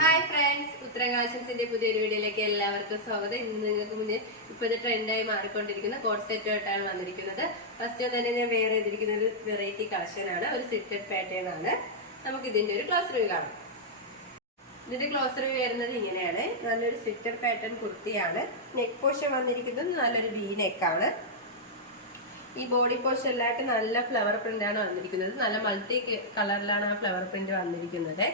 Hi friends ഉത്തരകാശൻസിന്റെ പുതിയൊരു വീഡിയോയിലേക്ക് എല്ലാവർക്കും സ്വാഗതം. ഇന്ന് നിങ്ങൾക്ക് മുന്നിൽ ഇപ്പോഴത്തെ ട്രെൻഡായി മാറിക്കൊണ്ടിരിക്കുന്ന കോഡ് സെറ്റുമായിട്ടാണ് വന്നിരിക്കുന്നത്. ഫസ്റ്റ് തന്നെ ഞാൻ വേറെ ചെയ്തിരിക്കുന്ന ഒരു വെറൈറ്റി കളക്ഷനാണ് ഒരു സിറ്റഡ് പാറ്റേൺ ആണ്. നമുക്ക് ഇതിന്റെ ഒരു ക്ലോസ് റിവ്യൂ കാണാം. ഇതിന്റെ ക്ലോസ് റിവ്യൂ വരുന്നത് ഇങ്ങനെയാണ്. നല്ലൊരു സിറ്റഡ് പാറ്റേൺ കുർത്തിയാണ്. നെക്ക് പോഷൻ വന്നിരിക്കുന്നത് നല്ലൊരു ബി നെക്കാണ് ഈ ബോഡി പോഷൻ പോർഷനിലായിട്ട് നല്ല ഫ്ലവർ പ്രിന്റ് ആണ് വന്നിരിക്കുന്നത്. നല്ല മൾട്ടി കളറിലാണ് ആ ഫ്ലവർ പ്രിന്റ് വന്നിരിക്കുന്നത്.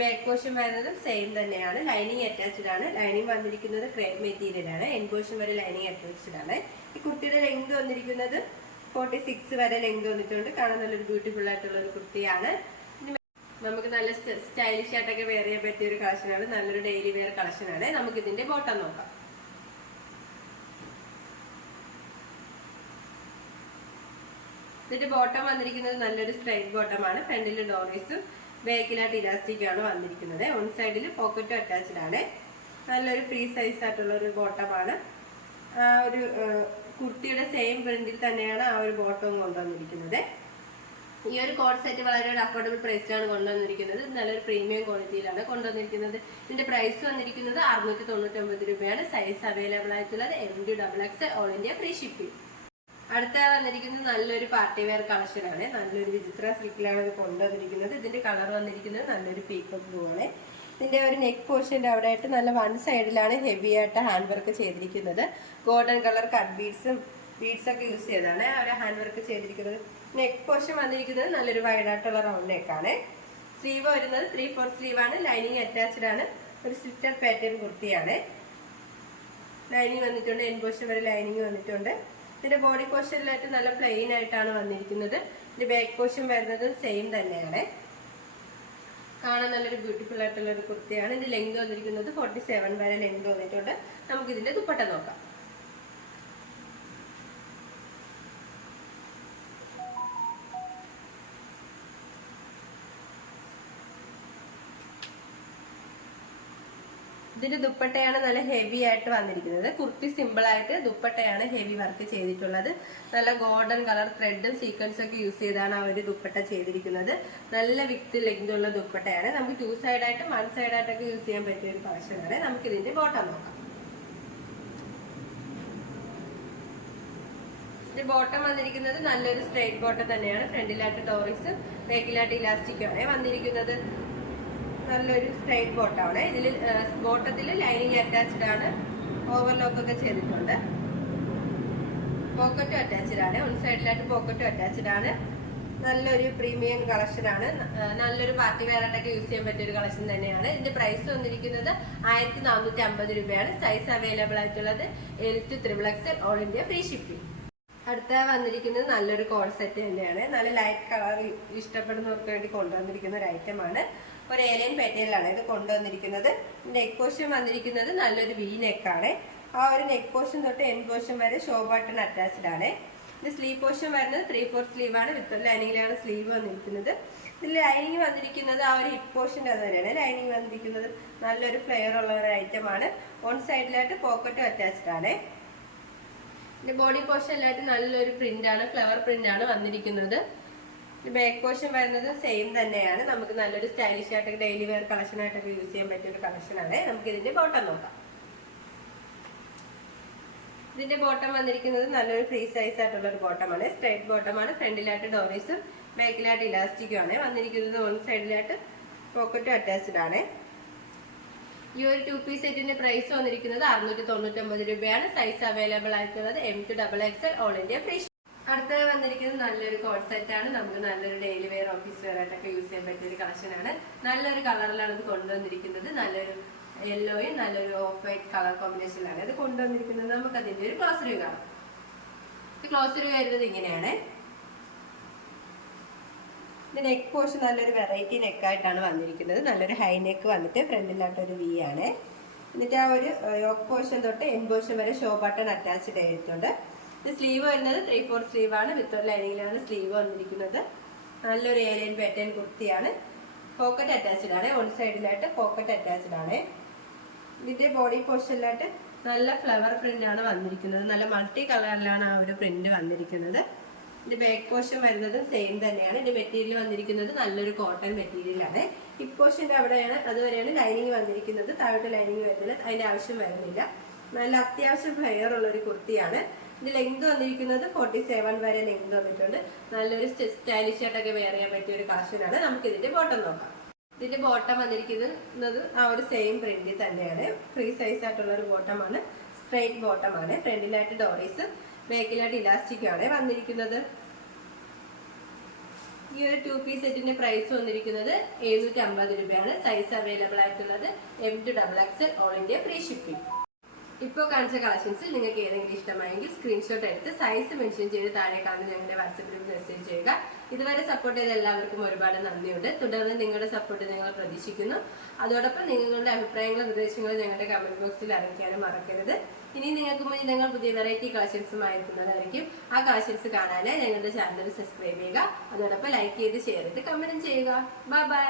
ബാക്ക് പോർഷൻ വരുന്നതും സെയിം തന്നെയാണ്. ലൈനിങ് അറ്റാച്ച്ഡ് ആണ് ലൈനിങ് വന്നിരിക്കുന്നത് ക്രേപ്പ് മെറ്റീരിയലാണ് എൻ പോർഷൻ വരെ ലൈനിങ് അറ്റാച്ച്ഡ് ആണ് ഈ കുട്ടിയുടെ ലെങ്ത് വന്നിരിക്കുന്നത് ഫോർട്ടി സിക്സ് വരെ ലെങ്ത് വന്നിട്ടുണ്ട്. കാണാൻ നല്ലൊരു ബ്യൂട്ടിഫുൾ ആയിട്ടുള്ള ഒരു ഇനി നമുക്ക് നല്ല സ്റ്റൈലിഷ് ആയിട്ടൊക്കെ വെയർ ചെയ്യാൻ പറ്റിയ ഒരു കളക്ഷനാണ് നല്ലൊരു ഡെയിലി വെയർ കളക്ഷനാണ് നമുക്ക് ഇതിന്റെ ബോട്ടം നോക്കാം. ഇതിന്റെ ബോട്ടം വന്നിരിക്കുന്നത് നല്ലൊരു സ്ട്രൈറ്റ് ബോട്ടമാണ് ഫ്രണ്ടിൽ ഡോറീസും ബാക്കിലായിട്ട് ഇലാസ്റ്റിക് ആണ് വന്നിരിക്കുന്നത്. വൺ സൈഡിൽ പോക്കറ്റും അറ്റാച്ച്ഡ് ആണ്. നല്ലൊരു ഫ്രീ സൈസ് ആയിട്ടുള്ള ഒരു ബോട്ടമാണ് ആ ഒരു കുർത്തിയുടെ സെയിം പ്രിന്റിൽ തന്നെയാണ് ആ ഒരു ബോട്ടവും കൊണ്ടുവന്നിരിക്കുന്നത്. ഈ ഒരു കോഡ് സെറ്റ് വളരെ ഒരു അഫോർഡബിൾ പ്രൈസിലാണ് കൊണ്ടുവന്നിരിക്കുന്നത്. നല്ലൊരു പ്രീമിയം ക്വാളിറ്റിയിലാണ് കൊണ്ടുവന്നിരിക്കുന്നത്. ഇതിന്റെ പ്രൈസ് വന്നിരിക്കുന്നത് അറുന്നൂറ്റി തൊണ്ണൂറ്റി രൂപയാണ്. സൈസ് അവൈലബിൾ ആയിട്ടുള്ളത് M D double X all India free shipping അടുത്ത വന്നിരിക്കുന്നത് നല്ലൊരു പാർട്ടി വെയർ കളക്ഷൻ ആണ്. നല്ലൊരു വിചിത്ര സിൽക്കിലാണ് ഇത് കൊണ്ടുവന്നിരിക്കുന്നത്. ഇതിന്റെ കളർ വന്നിരിക്കുന്നത് നല്ലൊരു പീക്കോ ബ്ലൂ ആണ്. ഇതിന്റെ ഒരു നെക്ക് പോർഷന്റെ അവിടെ ആയിട്ട് നല്ല വൺ സൈഡിലാണ് ഹെവി ആയിട്ട് ഹാൻഡ് വർക്ക് ചെയ്തിരിക്കുന്നത്. ഗോൾഡൻ കളർ കട്ട് ബീഡ്സും ബീഡ്സ് ഒക്കെ യൂസ് ചെയ്താണ് ഒരു ഹാൻഡ് വർക്ക് ചെയ്തിരിക്കുന്നത്. നെക്ക് പോർഷൻ വന്നിരിക്കുന്നത് നല്ലൊരു വൈഡായിട്ടുള്ള റൗണ്ട് നെക്കാണ് സ്ലീവ് വരുന്നത് ത്രീ ഫോർ സ്ലീവ് ആണ്. ലൈനിങ് അറ്റാച്ച്ഡ് ആണ്. ഒരു സ്ലിറ്റർ പാറ്റേൺ കുർത്തിയാണ്. ലൈനിങ് വന്നിട്ടുണ്ട്. എൻ പോർഷൻ വരെ ലൈനിങ് വന്നിട്ടുണ്ട്. ഇതിന്റെ ബോഡി പോർഷനിലായിട്ട് നല്ല പ്ലെയിൻ ആയിട്ടാണ് വന്നിരിക്കുന്നത്. ഇതിന്റെ ബാക്ക് പോർഷൻ വരുന്നത് സെയിം തന്നെയാണ്. കാണാൻ നല്ലൊരു ബ്യൂട്ടിഫുൾ ആയിട്ടുള്ള ഒരു കുർത്തിയാണ്. ഇതിന്റെ ലെങ്ത് വന്നിരിക്കുന്നത് ഫോർട്ടി സെവൻ വരെ ലെങ്ത് വന്നിട്ടുണ്ട്. നമുക്ക് ഇതിന്റെ ദുപ്പട്ട നോക്കാം. ഇതിന്റെ ദുപ്പട്ടയാണ് നല്ല ഹെവി ആയിട്ട് വന്നിരിക്കുന്നത്. കുർത്തി സിമ്പിൾ ആയിട്ട് ദുപ്പട്ടയാണ് ഹെവി വർക്ക് ചെയ്തിട്ടുള്ളത്. നല്ല ഗോൾഡൻ കളർ ത്രെഡും സീക്വൻസും ഒക്കെ യൂസ് ചെയ്താണ് ആ ഒരു ദുപ്പട്ട ചെയ്തിരിക്കുന്നത്. നല്ല വിത്ത് ലെങ്ത് ഉള്ള ദുപ്പട്ടയാണ്. നമുക്ക് ടു സൈഡ് സൈഡായിട്ടും വൺ സൈഡ് സൈഡായിട്ടൊക്കെ യൂസ് ചെയ്യാൻ പറ്റിയ ഒരു ഫംഗ്ഷനാണ് നമുക്ക് ഇതിന്റെ ബോട്ടം നോക്കാം. ഇതിന്റെ ബോട്ടം വന്നിരിക്കുന്നത് നല്ലൊരു സ്ട്രൈറ്റ് ബോട്ടം തന്നെയാണ്. ഫ്രണ്ടിലായിട്ട് ഡോറിക്സ് ബാക്കിലായിട്ട് ഇലാസ്റ്റിക് ആണ് വന്നിരിക്കുന്നത്. നല്ലൊരു സ്ട്രൈറ്റ് ബോട്ടമാണ് ഇതിൽ ബോട്ടത്തിൽ ലൈനിങ് അറ്റാച്ച്ഡ് ആണ്. ഓവർലോക്ക് ഒക്കെ ചെയ്തിട്ടുണ്ട്. പോക്കറ്റും അറ്റാച്ച്ഡ് ആണ്. ഒരു സൈഡിലായിട്ട് പോക്കറ്റും അറ്റാച്ച്ഡ് ആണ്. നല്ലൊരു പ്രീമിയം കളക്ഷൻ ആണ്. നല്ലൊരു പാർട്ടി വെയറായിട്ടൊക്കെ യൂസ് ചെയ്യാൻ പറ്റിയ ഒരു കളക്ഷൻ തന്നെയാണ്. ഇതിന്റെ പ്രൈസ് വന്നിരിക്കുന്നത് ആയിരത്തി നാനൂറ്റി അമ്പത് രൂപയാണ്. സൈസ് അവൈലബിൾ ആയിട്ടുള്ളത് L to triple XL all India free shipping അടുത്ത വന്നിരിക്കുന്നത് നല്ലൊരു കോൾ സെറ്റ് തന്നെയാണ്. നല്ല ലൈറ്റ് കളർ ഇഷ്ടപ്പെടുന്നവർക്ക് വേണ്ടി കൊണ്ടുവന്നിരിക്കുന്ന ഒരു ഐറ്റം ആണ്. ഒരു ഏലിയൻ പാറ്റേണിലാണ് ഇത് കൊണ്ടുവന്നിരിക്കുന്നത്. നെക്ക് പോർഷൻ വന്നിരിക്കുന്നത് നല്ലൊരു വി നെക്കാണ് ആ ഒരു നെക്ക് പോഷൻ തൊട്ട് എൻ പോഷൻ വരെ ഷോ ബട്ടൺ അറ്റാച്ച്ഡ് ആണ്. ഇത് സ്ലീവ് പോഷൻ വരുന്നത് ത്രീ ഫോർ സ്ലീവ് ആണ്. വിത്ത് ലൈനിങ്ങിലാണ് സ്ലീവ് വന്നിരിക്കുന്നത്. ഇതിൽ ലൈനിങ് വന്നിരിക്കുന്നത് ആ ഒരു ഹിപ്പ് പോർഷന്റെ അത് തന്നെയാണ്. ലൈനിങ് വന്നിരിക്കുന്നത് നല്ലൊരു ഫ്ലെയർ ഉള്ള ഒരു ഐറ്റം ആണ്. വൺ സൈഡിലായിട്ട് പോക്കറ്റും അറ്റാച്ച്ഡ് ആണ്. ഇതിന്റെ ബോഡി പോർഷൻ പോർഷനിലായിട്ട് നല്ലൊരു പ്രിന്റ് ആണ് ഫ്ലവർ പ്രിന്റ് ആണ് വന്നിരിക്കുന്നത്. ബാക്ക് പോർഷൻ വരുന്നത് സെയിം തന്നെയാണ്. നമുക്ക് നല്ലൊരു സ്റ്റൈലിഷ് ആയിട്ടൊക്കെ ഡെയിലി വെയർ കളക്ഷൻ ആയിട്ടൊക്കെ യൂസ് ചെയ്യാൻ പറ്റിയ ഒരു കളക്ഷൻ ആണ്. നമുക്ക് ഇതിന്റെ ബോട്ടം നോക്കാം. ഇതിന്റെ ബോട്ടം വന്നിരിക്കുന്നത് നല്ലൊരു ഫ്രീ സൈസ് ആയിട്ടുള്ള ഒരു ബോട്ടമാണ് സ്ട്രൈറ്റ് ബോട്ടമാണ് ഫ്രണ്ടിലായിട്ട് ഡോറീസും ബാക്കിലായിട്ട് ഇലാസ്റ്റിക്കും ആണ്. വന്നിരിക്കുന്നത് വൺ സൈഡിലായിട്ട് പോക്കറ്റും അറ്റാച്ച്ഡ് ആണ്. ഈ ഒരു ടു പീസ് സെറ്റിന്റെ പ്രൈസ് വന്നിരിക്കുന്നത് അറുന്നൂറ്റി തൊണ്ണൂറ്റി ഒമ്പത് രൂപയാണ് സൈസ് അവൈലബിൾ ആയിട്ടുള്ളത് M to double XL all India free അടുത്തത് വന്നിരിക്കുന്നത് നല്ലൊരു കോഡ് സെറ്റ് ആണ്. നമുക്ക് നല്ലൊരു ഡെയിലി വെയർ ഓഫീസ് വെയർ ആയിട്ടൊക്കെ യൂസ് ചെയ്യാൻ പറ്റിയ ഒരു കളക്ഷൻ ആണ്. നല്ലൊരു കളറിലാണ് ഇത് കൊണ്ടുവന്നിരിക്കുന്നത്. നല്ലൊരു യെല്ലോയും നല്ലൊരു ഓഫ് വൈറ്റ് കളർ കോമ്പിനേഷനിലാണ് ഇത് കൊണ്ടുവന്നിരിക്കുന്നത്. നമുക്ക് അതിന്റെ ഒരു ക്ലോസ് റിവ് കാണാം. ക്ലോസ് റിവ് വരുന്നത് ഇങ്ങനെയാണ്. ഇത് നെക്ക് പോർഷൻ നല്ലൊരു വെറൈറ്റി നെക്കായിട്ടാണ് വന്നിരിക്കുന്നത്. നല്ലൊരു ഹൈ നെക്ക് വന്നിട്ട് ഫ്രണ്ടിലായിട്ടൊരു വി ആണ്. എന്നിട്ട് ആ ഒരു യോക്ക് പോർഷൻ തൊട്ട് എൻ പോർഷൻ വരെ ഷോ ബട്ടൺ അറ്റാച്ച്ഡ് ആയിട്ടുണ്ട്. ഇത് സ്ലീവ് വരുന്നത് ത്രീ ഫോർ സ്ലീവ് ആണ്. വിത്ത് ലൈനിങ്ങിലാണ് സ്ലീവ് വന്നിരിക്കുന്നത്. നല്ലൊരു ഏരിയൻ പാറ്റേൺ കുർത്തിയാണ്. പോക്കറ്റ് അറ്റാച്ച്ഡ് ആണ്. വൺ സൈഡിലായിട്ട് പോക്കറ്റ് അറ്റാച്ച്ഡ് ആണ്. ഇതിന്റെ ബോഡി പോർഷനിലായിട്ട് നല്ല ഫ്ലവർ പ്രിന്റ് ആണ് വന്നിരിക്കുന്നത്. നല്ല മൾട്ടി കളറിലാണ് ആ ഒരു പ്രിന്റ് വന്നിരിക്കുന്നത്. ഇതിന്റെ ബാക്ക് പോർഷൻ വരുന്നത് സെയിം തന്നെയാണ്. ഇതിന്റെ മെറ്റീരിയൽ വന്നിരിക്കുന്നത് നല്ലൊരു കോട്ടൺ മെറ്റീരിയലാണ് ഹിപ്പ് പോർഷന്റെ അവിടെയാണ് അതുവരെയാണ് ലൈനിങ് വന്നിരിക്കുന്നത്. താഴോട്ട് ലൈനിങ് വരുന്നില്ല അതിന്റെ ആവശ്യം വരുന്നില്ല. നല്ല അത്യാവശ്യം ഹെയർ ഉള്ള ഒരു കുർത്തിയാണ്. ഇത് ലെങ്ത് വന്നിരിക്കുന്നത് ഫോർട്ടി സെവൻ വരെ ലെങ്ത് വന്നിട്ടുണ്ട്. നല്ലൊരു സ്റ്റൈലിഷ് ആയിട്ടൊക്കെ വെയർ ചെയ്യാൻ പറ്റിയ ഒരു കാശനാണ് നമുക്ക് ഇതിന്റെ ബോട്ടം നോക്കാം. ഇതിന്റെ ബോട്ടം വന്നിരിക്കുന്നത് ആ ഒരു സെയിം പ്രിന്റിൽ തന്നെയാണ്. ഫ്രീ സൈസ് ആയിട്ടുള്ള ഒരു ബോട്ടമാണ് സ്ട്രെയിറ്റ് ബോട്ടമാണ് ഫ്രണ്ടിലായിട്ട് ഡോറീസ് ബാക്കിലായിട്ട് ഇലാസ്റ്റിക് ആണ് വന്നിരിക്കുന്നത്. ഈ ഒരു ടു പീസ് സെറ്റിന്റെ പ്രൈസ് വന്നിരിക്കുന്നത് എഴുന്നൂറ്റി അമ്പത് രൂപയാണ്. സൈസ് അവൈലബിൾ ആയിട്ടുള്ളത് M to double X all India free shipping ഇപ്പോൾ കാണിച്ച കളക്ഷൻസിൽ നിങ്ങൾക്ക് ഏതെങ്കിലും ഇഷ്ടമായെങ്കിൽ സ്ക്രീൻഷോട്ട് എടുത്ത് സൈസ് മെൻഷൻ ചെയ്ത് താഴെ കാണുന്ന ഞങ്ങളുടെ വാട്സപ്പ് ഗ്രൂപ്പ് മെസ്സേജ് ചെയ്യുക. ഇതുവരെ സപ്പോർട്ട് ചെയ്ത എല്ലാവർക്കും ഒരുപാട് നന്ദിയുണ്ട്. തുടർന്ന് നിങ്ങളുടെ സപ്പോർട്ട് ഞങ്ങൾ പ്രതീക്ഷിക്കുന്നു. അതോടൊപ്പം നിങ്ങളുടെ അഭിപ്രായങ്ങളും നിർദ്ദേശങ്ങളും ഞങ്ങളുടെ കമന്റ് ബോക്സിൽ അറിയിക്കാനും മറക്കരുത്. ഇനി നിങ്ങൾക്ക് മുന്നിൽ ഞങ്ങൾ പുതിയ വെറൈറ്റി കളക്ഷൻസുമായി എത്തുന്നതായിരിക്കും ആ കളക്ഷൻസ് കാണാനായി ഞങ്ങളുടെ ചാനൽ സബ്സ്ക്രൈബ് ചെയ്യുക. അതോടൊപ്പം ലൈക്ക് ചെയ്ത് ഷെയർ ചെയ്ത് കമന്റ് ചെയ്യുക. Bye bye